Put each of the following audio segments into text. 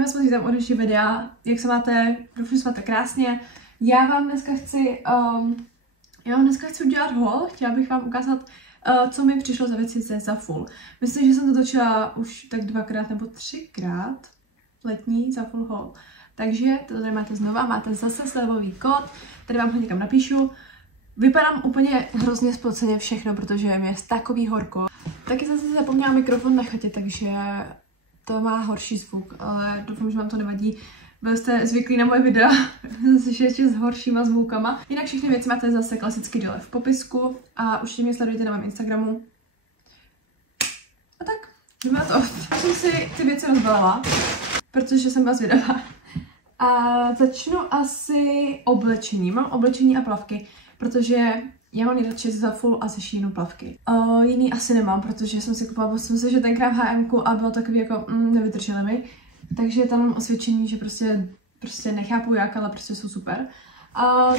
Já vás vítám u dnešní videa. Jak se máte? Doufám, že se máte krásně. Já vám dneska chci udělat haul. Chtěla bych vám ukázat, co mi přišlo za věci ze Zaful. Myslím, že jsem to točila už tak 2x nebo 3x letní Zaful haul. Takže to tady máte znova, máte zase slevový kód, tady vám ho někam napíšu. Vypadám úplně hrozně spoceně všechno, protože je mi takový horko. Taky jsem si zapomněla mikrofon na chatě, takže to má horší zvuk, ale doufám, že vám to nevadí. Byli jste zvyklí na moje videa, že ještě s horšíma zvukama. Jinak všechny věci máte zase klasicky dole v popisku a určitě mě sledujte na mém Instagramu. A tak, jdeme na to. Já jsem si ty věci rozbalila, protože jsem byla zvědavá. A začnu asi oblečení. Mám oblečení a plavky, protože já mám nejradši za Zaful a ze Sheinu plavky. Jiný asi nemám, protože jsem si kupovala, myslím si, že tenkrát v H&M a bylo takový jako nevydržely mi. Takže tam mám osvědčení, že prostě nechápu jak, ale prostě jsou super.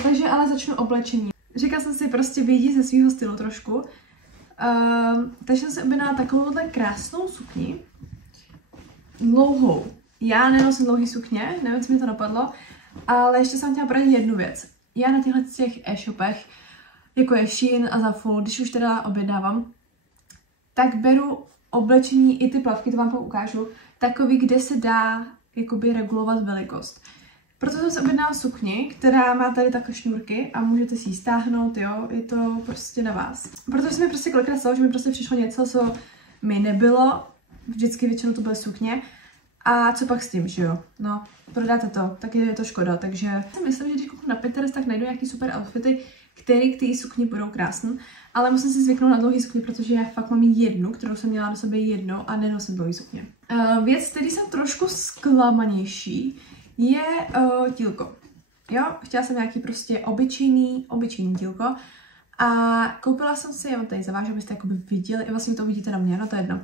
Takže ale začnu oblečení. Říkala jsem si prostě vyjdi ze svého stylu trošku. Takže jsem si objednala takovouhle krásnou sukni. Dlouhou. Já nenosím dlouhý sukně, nevím, co mi to napadlo, ale ještě jsem chtěla poradit jednu věc. Já na těchto těch e-shopech, jako je Shein a Zaful, když už teda objednávám, tak beru oblečení i ty plavky, to vám ukážu, takový, kde se dá jakoby regulovat velikost. Proto jsem se objednala sukni, která má tady takové šňůrky a můžete si ji stáhnout, jo, je to prostě na vás. Protože se mi prostě kolikrát stalo, že mi prostě přišlo něco, co mi nebylo, vždycky většinou to byly sukně. A co pak s tím, že jo? No, prodáte to, tak je to škoda, takže si myslím, že když kouknu na Pinterest, tak najdu nějaký super outfity, které k té sukni budou krásné, ale musím si zvyknout na dlouhý sukni, protože já fakt mám jednu, kterou jsem měla na sobě jednou a nenosím dlouhý sukně. Věc, který jsem trošku zklamanější, je tílko. Jo, chtěla jsem nějaký prostě obyčejný tílko a koupila jsem si, já vám tady zavážu, abyste jakoby viděli, vlastně to vidíte na mě, no to je jedno.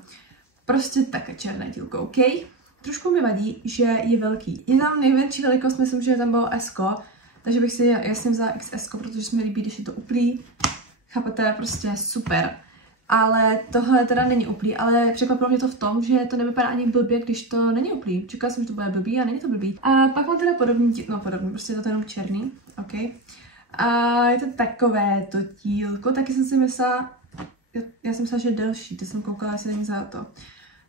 Prostě také černé tílko, OK? Trošku mi vadí, že je velký. Je tam největší velikost, myslím, že tam bylo S, takže bych si jasně vzala XS, protože se mi líbí, když je to uplý. Chápete, prostě super. Ale tohle teda není uplý, ale překvapilo mě to v tom, že to nevypadá ani blbě, když to není uplý. Čekala jsem, že to bude blbý a není to blbý. A pak mám teda podobný, prostě je to jenom černý, OK. A je to takové to tílko, taky jsem si myslela, já jsem myslela, že je delší, ty jsem koukala, jestli není za to.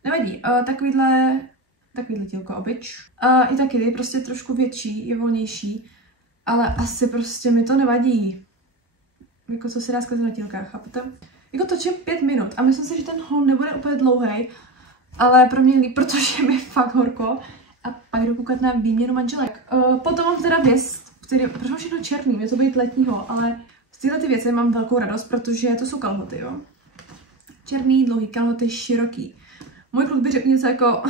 Nevadí, takovýhle tílko obyč. I taky je prostě trošku větší, je volnější, ale asi prostě mi to nevadí. Jako co se dá zkazit na tílkách, chápete? Jako točím 5 minut a myslím si, že ten haul nebude úplně dlouhý, ale pro mě líp, protože mi je fakt horko a pak jdu koukat na výměnu manželek. Potom mám teda věc, protože mám všechno černý, mě to být letního, ale z tyhle ty věci mám velkou radost, protože to jsou kalhoty, jo. Černý, dlouhý kalhoty, široký. Můj kluk by řekl něco jako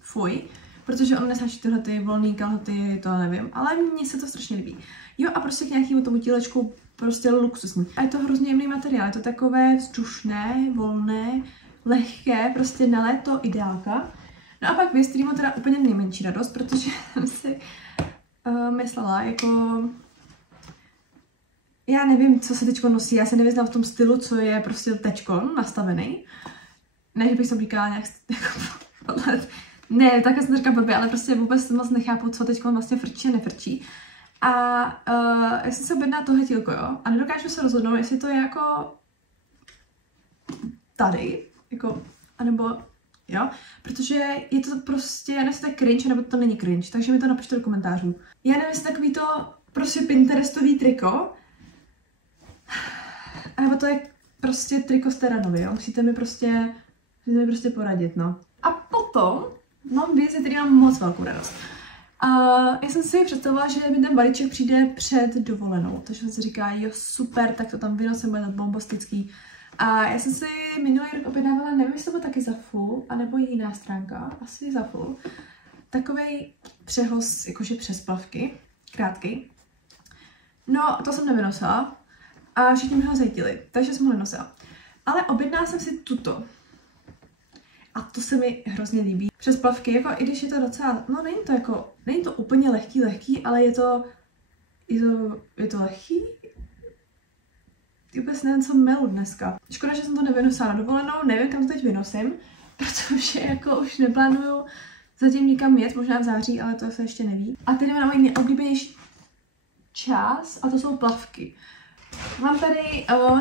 fuj, protože on nesnáší tyhle ty volný kalhoty, to nevím, ale mně se to strašně líbí. Jo a prostě k nějakému tomu tílečku prostě luxusní. A je to hrozně jemný materiál, je to takové vzdušné, volné, lehké, prostě na léto ideálka. No a pak věc, který mám teda úplně nejmenší radost, protože jsem si myslela, jako já nevím, co se teďko nosí, já se nevyznám v tom stylu, co je prostě teďko nastavený. Ne, že bych se oblíkala nějak jako ne, takhle jsem to říkala blbě, ale prostě vůbec moc nechápu, co teď vlastně frčí a nefrčí. A já jsem se objednala tohle tílko, jo, a nedokážu se rozhodnout, jestli to je jako tady, jako, anebo, jo, protože je to prostě, já nevím, jestli to je cringe, nebo to není cringe, takže mi to napište do komentářů. Já nevím, jestli takový to prostě Pinterestový triko, nebo to je prostě triko z Terranovy, jo, musíte mi prostě poradit, no. A potom mám věc, který mám moc velkou radost. Já jsem si představila, že mi ten balíček přijde před dovolenou, takže jsem si říkala, jo super, tak to tam vynosím, bude to bombastický. A já jsem si minulý rok objednávala, nevím, jestli to bylo taky Zaful, anebo jiná stránka, asi Zaful. Takovej přehoz, jakože přes plavky, krátký. No, to jsem nevynosila a všichni mi ho zajtili, takže jsem ho nenosila. Ale objednala jsem si tuto. A to se mi hrozně líbí. Přes plavky, jako i když je to docela, no není to úplně lehký, ale je to lehký? Vůbec nevím, co melu dneska. Škoda, že jsem to nevynosila na dovolenou, nevím, kam to teď vynosím, protože jako už neplánuju zatím nikam jet, možná v září, ale to se ještě neví. A teď jdeme na můj nejoblíbenější čas a to jsou plavky. Mám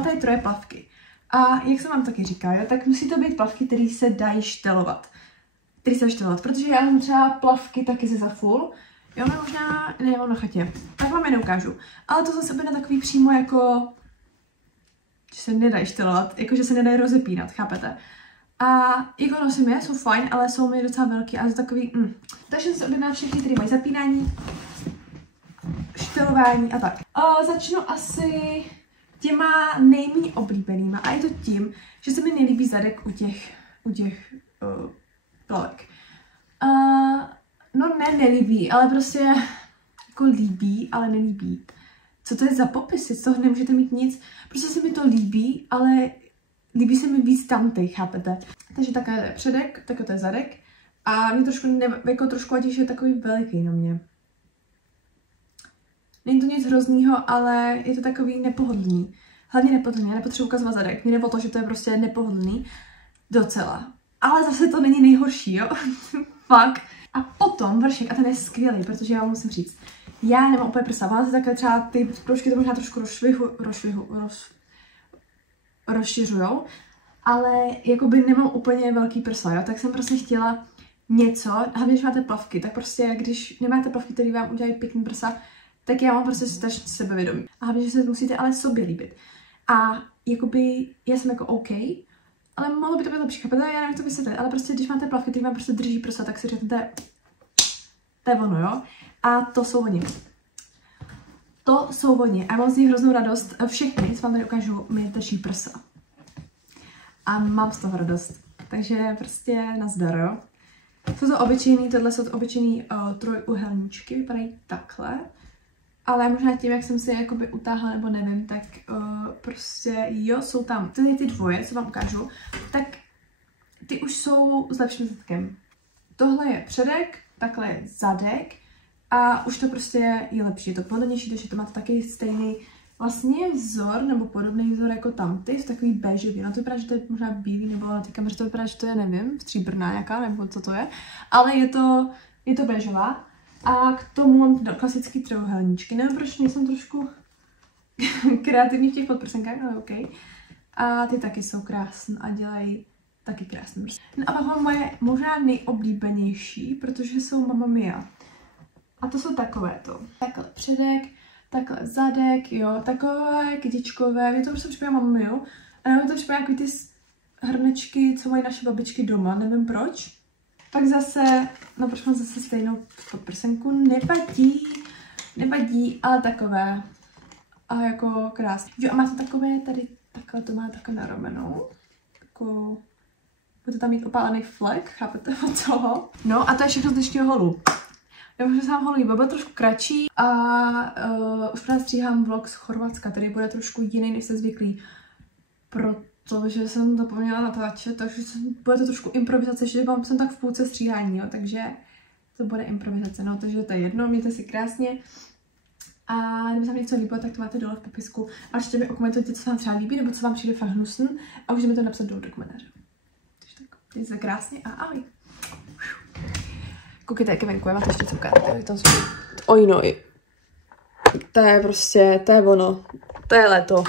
tady 3 plavky. A jak jsem vám taky říkala, tak musí to být plavky, které se dají štelovat. Protože já mám třeba plavky taky ze Zaful. Jo, možná nemám na chatě. Tak vám je neukážu. Ale to zase bude takový přímo jako, že se nedají štelovat, jako že se nedají rozepínat, chápete? A jako nosím je, jsou fajn, ale jsou mi docela velký a jsou takový, Takže jsem se objednala všechny, které mají zapínání, štelování a tak. Začnu asi těma nejméně oblíbenýma a je to tím, že se mi nelíbí zadek u těch plavek. No nelíbí, ale prostě jako líbí, ale nelíbí. Co to je za popisy? Z toho nemůžete mít nic. Prostě se mi to líbí, ale líbí se mi víc tamtej, chápete? Takže takhle je předek, takhle to je zadek. A mě trošku ať je takový veliký na mě. Není to nic hroznýho, ale je to takový nepohodlný. Hlavně nepohodlný, já nepotřebuji ukazovat zadek. Mně jde o to, že to je prostě nepohodlný. Docela. Ale zase to není nejhorší, jo? Fakt. A potom vršek, a ten je skvělý, protože já vám musím říct, já nemám úplně prsa, ale takhle třeba ty proužky to možná trošku rozšiřujou, ale jakoby nemám úplně velký prsa, jo? Tak jsem prostě chtěla něco, hlavně když máte plavky, tak prostě když nemáte plavky, které vám udělají pěkný prsa, tak já mám prostě strašně sebevědomí. A hlavně, že se musíte ale sobě líbit. A jakoby, já jsem jako OK, ale mohlo by to být lepší, chápete? Já nevím to vysvětlit, ale prostě když máte plavky, které vám prostě drží prsa, tak si řeknete, to je ono, jo? A to jsou oni. To jsou oni. A mám z nich hroznou radost. Všechny, co vám tady ukážu, mi drží prsa. A mám z toho radost. Takže prostě nazdar, jo? Jsou to obyčejný, tohle jsou to obyčejný trojúhelníčky, vypadají takhle. Ale možná tím, jak jsem si je jakoby utáhla, nebo nevím, tak prostě jo, jsou tam ty dvoje, co vám ukážu, tak ty už jsou s lepším zadkem. Tohle je předek, takhle je zadek a už to prostě je lepší, je to pohodlnější, takže to máte taky stejný vlastně vzor, nebo podobný vzor jako tamty, jsou takový béžový, no to vypadá, že to je možná bílý, nebo na té kameře to vypadá, že to je, nevím, stříbrná nějaká, nebo co to je, ale je to béžová. A k tomu mám klasický trojúhelníčky. Nevím, proč nejsem trošku kreativní v těch podprsenkách, ale OK. A ty taky jsou krásné a dělají taky krásné prsy. No a pak mám moje možná nejoblíbenější, protože jsou Mamma Mia. A to jsou takovéto. Takhle předek, takhle zadek, jo, takové kytičkové. Mě to prostě připomíná Mamma Miu. A mě to připomíná jako ty hrnečky, co mají naše babičky doma, nevím proč. Pak zase, no proč mám zase stejnou podprsenku, nevadí, ale takové. A jako krásné. Jo, a má to takové tady, takhle to má takhle na ramenou. Jako, bude tam mít opálený flek, chápete od toho? No a to je všechno z dnešního holu. Já už se vám holu líbí, byl trošku kratší a už právě stříhám vlog z Chorvatska, který bude trošku jiný, než jste zvyklí. Protože jsem zapomněla natáčet, takže bude to trošku improvizace, že jsem tak v půlce stříhání, jo, takže to bude improvizace, no, takže to je jedno, mějte si krásně a kdyby se vám něco líbilo, tak to máte dole v popisku a ještě mi okomentujte, co se vám třeba líbí, nebo co vám přijde fakt hnusný a můžeme to napsat do komentáře. Takže tak, mějte se krásně a ahoj. Koukejte, jak je venku, já máte ještě cukát, tam jsou ojnoj. To je prostě, to je ono, to je léto.